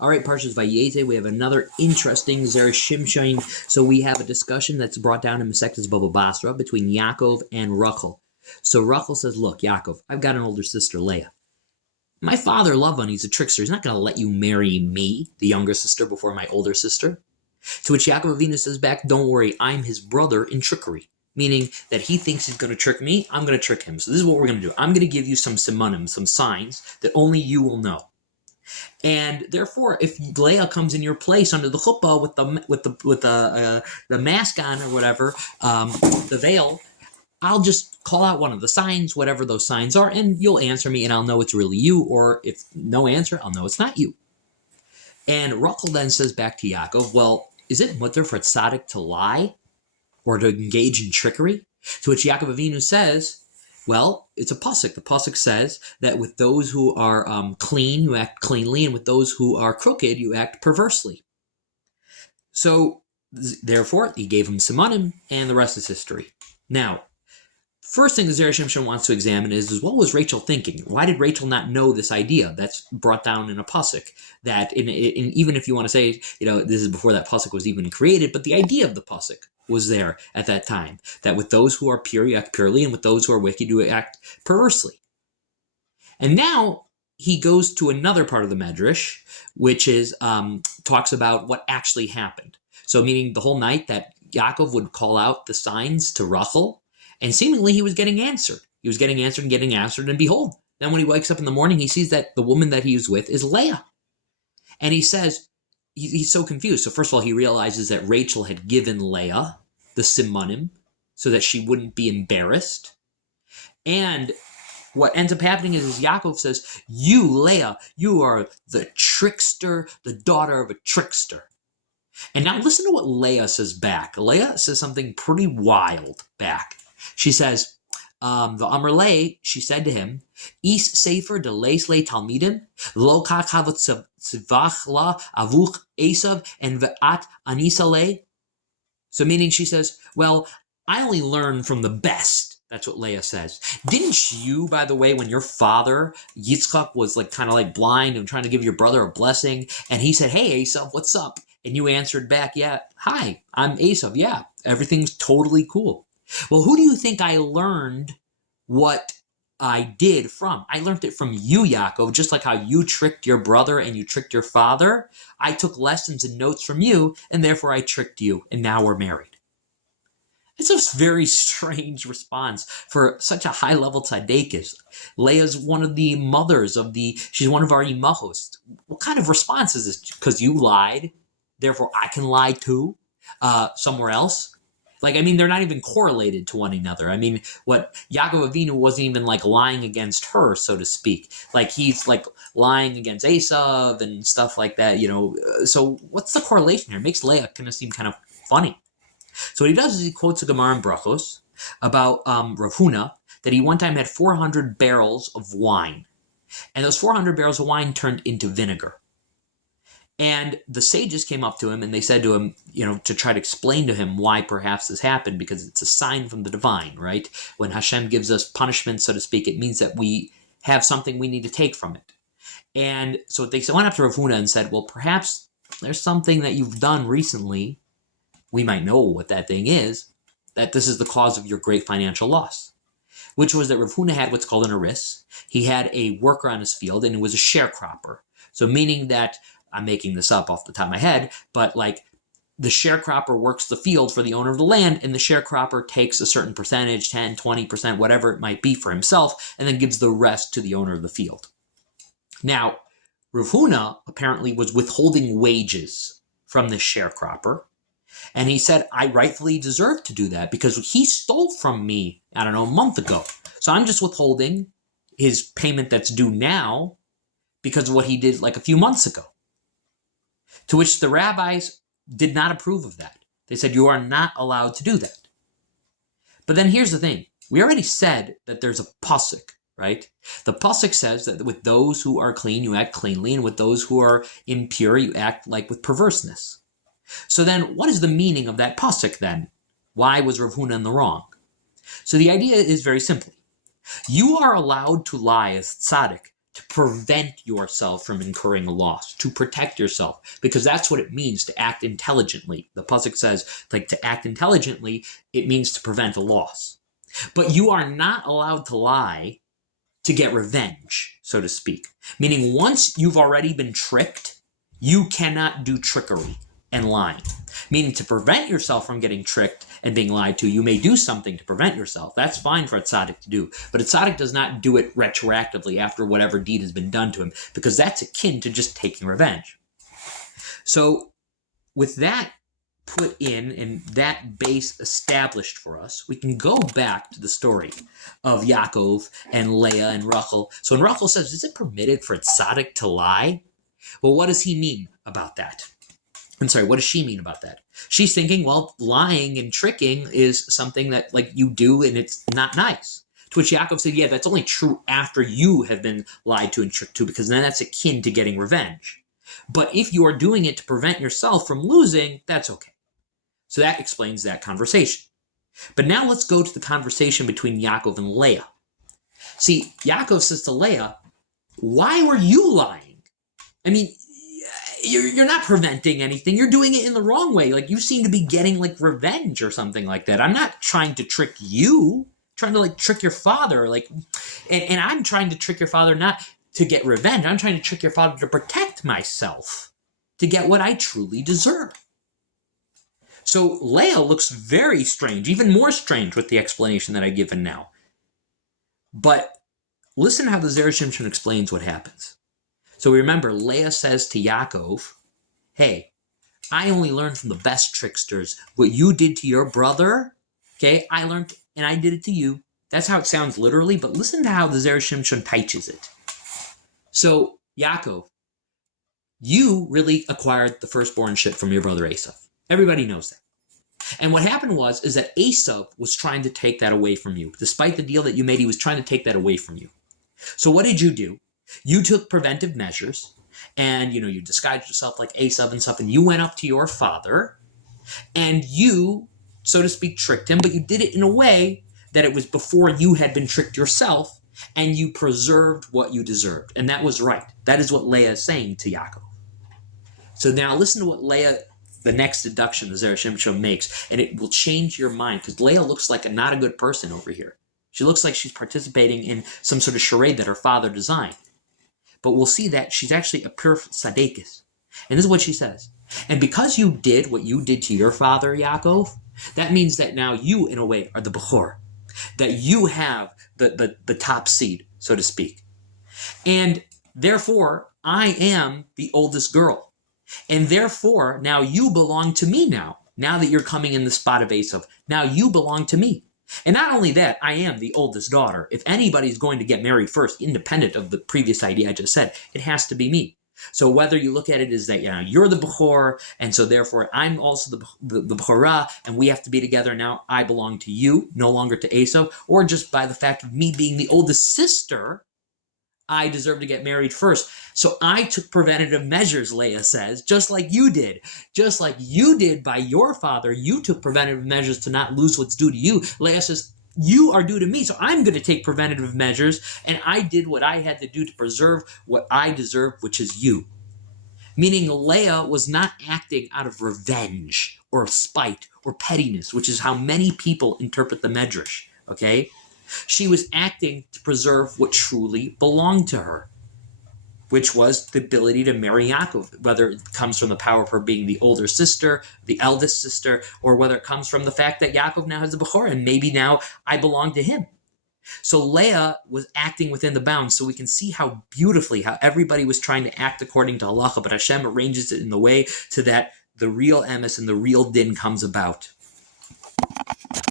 All right, Parshas Vayetzei, we have another interesting Zera Shimshon. So we have a discussion that's brought down in Masechtas Baba Basra between Yaakov and Rachel. So Rachel says, look, Yaakov, I've got an older sister, Leah. My father, Lavan, he's a trickster. He's not going to let you marry me, the younger sister, before my older sister. To which Yaakov Avinu says back, don't worry, I'm his brother in trickery. Meaning that he thinks he's going to trick me, I'm going to trick him. So this is what we're going to do. I'm going to give you some simanim, some signs that only you will know. And therefore, if Leah comes in your place under the chuppah with the mask on or whatever, the veil, I'll just call out one of the signs, whatever those signs are, and you'll answer me, and I'll know it's really you. Or if no answer, I'll know it's not you. And Rachel then says back to Yaakov, well, is it mutter for tzaddik to lie or to engage in trickery? To which Yaakov Avinu says, well, it's a pasuk. The pasuk says that with those who are clean, you act cleanly, and with those who are crooked, you act perversely. So, therefore, he gave him simanim, and the rest is history. Now, first thing the Zera Shimshon wants to examine is what was Rachel thinking? Why did Rachel not know this idea that's brought down in a pasuk? That even if you want to say, this is before that pasuk was even created, but the idea of the pasuk was there at that time, that with those who are pure, you act purely, and with those who are wicked, you act perversely. And now he goes to another part of the Medrash, which is talks about what actually happened. So meaning the whole night that Yaakov would call out the signs to Rachel, and seemingly he was getting answered. He was getting answered and getting answered, and behold, then when he wakes up in the morning, he sees that the woman that he was with is Leah. And he says, he's so confused. So first of all, he realizes that Rachel had given Leah the simanim so that she wouldn't be embarrassed. And what ends up happening is Yaakov says, you, Leah, you are the trickster, the daughter of a trickster. And now listen to what Leah says back. Leah says something pretty wild back. She says, the Amr Le, she said to him, Is sefer de leis le talmidim, lo kakavot tzivach la avuch esav and ve'at anisa le. So meaning she says, well, I only learn from the best. That's what Leah says. Didn't you, by the way, when your father, Yitzchak, was kind of blind and trying to give your brother a blessing, and he said, hey, Esav, what's up? And you answered back, yeah, hi, I'm Esav. Yeah, everything's totally cool. Well, who do you think I learned what I did from? I learned it from you, Yaakov, just like how you tricked your brother and you tricked your father. I took lessons and notes from you, and therefore I tricked you, and now we're married. It's a very strange response for such a high-level tzaddikus. Leah's one of the mothers she's one of our imachos. What kind of response is this? Because you lied, therefore I can lie too, somewhere else? They're not even correlated to one another. What Yaakov Avinu wasn't even lying against her, so to speak. He's lying against Esav and stuff like that, So what's the correlation here? It makes Leah kind of seem kind of funny. So what he does is he quotes a Gemara in Brachos about Rav Huna, that he one time had 400 barrels of wine. And those 400 barrels of wine turned into vinegar. And the sages came up to him and they said to him, to try to explain to him why perhaps this happened, because it's a sign from the divine, right? When Hashem gives us punishment, so to speak, it means that we have something we need to take from it. And so they went up to Rav Huna and said, well, perhaps there's something that you've done recently. We might know what that thing is, that this is the cause of your great financial loss, which was that Rav Huna had what's called an aris. He had a worker on his field, and it was a sharecropper. So meaning that, I'm making this up off the top of my head, but the sharecropper works the field for the owner of the land, and the sharecropper takes a certain percentage, 10, 20%, whatever it might be for himself, and then gives the rest to the owner of the field. Now, Rav Huna apparently was withholding wages from this sharecropper, and he said, I rightfully deserve to do that because he stole from me, a month ago. So I'm just withholding his payment that's due now because of what he did a few months ago. To which the rabbis did not approve of that. They said, you are not allowed to do that. But then here's the thing. We already said that there's a pasuk, right? The pasuk says that with those who are clean, you act cleanly, and with those who are impure, you act with perverseness. So then, what is the meaning of that pasuk then? Why was Rav Huna in the wrong? So the idea is very simply. You are allowed to lie as tzaddik to prevent yourself from incurring a loss, to protect yourself, because that's what it means to act intelligently. The pasuk says, like, to act intelligently, it means to prevent a loss. But you are not allowed to lie to get revenge, so to speak. Meaning, once you've already been tricked, you cannot do trickery and lying. Meaning, to prevent yourself from getting tricked and being lied to, you may do something to prevent yourself. That's fine for a tzaddik to do. But a tzaddik does not do it retroactively after whatever deed has been done to him, because that's akin to just taking revenge. So, with that put in and that base established for us, we can go back to the story of Yaakov and Leah and Rachel. So when Rachel says, is it permitted for a tzaddik to lie? Well, what does he mean about that? I'm sorry, what does she mean about that? She's thinking, well, lying and tricking is something that, like, you do and it's not nice. To which Yaakov said, yeah, that's only true after you have been lied to and tricked to, because then that's akin to getting revenge. But if you are doing it to prevent yourself from losing, that's okay. So that explains that conversation. But now let's go to the conversation between Yaakov and Leah. See, Yaakov says to Leah, why were you lying? I mean, you're not preventing anything. You're doing it in the wrong way. Like, you seem to be getting, like, revenge or something like that. I'm not trying to trick you. I'm trying to, like, trick your father. Like, and I'm trying to trick your father not to get revenge. I'm trying to trick your father to protect myself, to get what I truly deserve. So Leah looks very strange, even more strange with the explanation that I've given now. But listen how the Zera Shimshon explains what happens. So remember, Leah says to Yaakov, hey, I only learned from the best tricksters. What you did to your brother, okay, I learned and I did it to you. That's how it sounds literally, but listen to how the Zera Shimshon teaches it. So, Yaakov, you really acquired the firstbornship from your brother Esau. Everybody knows that. And what happened is that Esau was trying to take that away from you. Despite the deal that you made, he was trying to take that away from you. So what did you do? You took preventive measures, and, you disguised yourself like Esau and stuff, and you went up to your father, and you, so to speak, tricked him, but you did it in a way that it was before you had been tricked yourself, and you preserved what you deserved. And that was right. That is what Leah is saying to Yaakov. So now listen to what Leah, the next deduction the Zera Shimshon makes, and it will change your mind, because Leah looks like not a good person over here. She looks like she's participating in some sort of charade that her father designed. But we'll see that she's actually a pure tzaddikus. And this is what she says. And because you did what you did to your father, Yaakov, that means that now you, in a way, are the Bechor. That you have the top seed, so to speak. And therefore, I am the oldest girl. And therefore, now you belong to me now. Now that you're coming in the spot of Esau, now you belong to me. And not only that, I am the oldest daughter. If anybody's going to get married first, independent of the previous idea I just said, it has to be me. So whether you look at it as that, you're the Bechor, and so therefore I'm also the Bechorah, and we have to be together now, I belong to you, no longer to Esau, or just by the fact of me being the oldest sister, I deserve to get married first. So I took preventative measures, Leah says, just like you did. Just like you did by your father, you took preventative measures to not lose what's due to you. Leah says, you are due to me, so I'm going to take preventative measures, and I did what I had to do to preserve what I deserve, which is you. Meaning Leah was not acting out of revenge or spite or pettiness, which is how many people interpret the Medrash, okay? She was acting to preserve what truly belonged to her, which was the ability to marry Yaakov, whether it comes from the power of her being the older sister, the eldest sister, or whether it comes from the fact that Yaakov now has a Bechor, and maybe now I belong to him. So Leah was acting within the bounds, so we can see how beautifully, how everybody was trying to act according to halacha, but Hashem arranges it in the way so that the real emes and the real din comes about.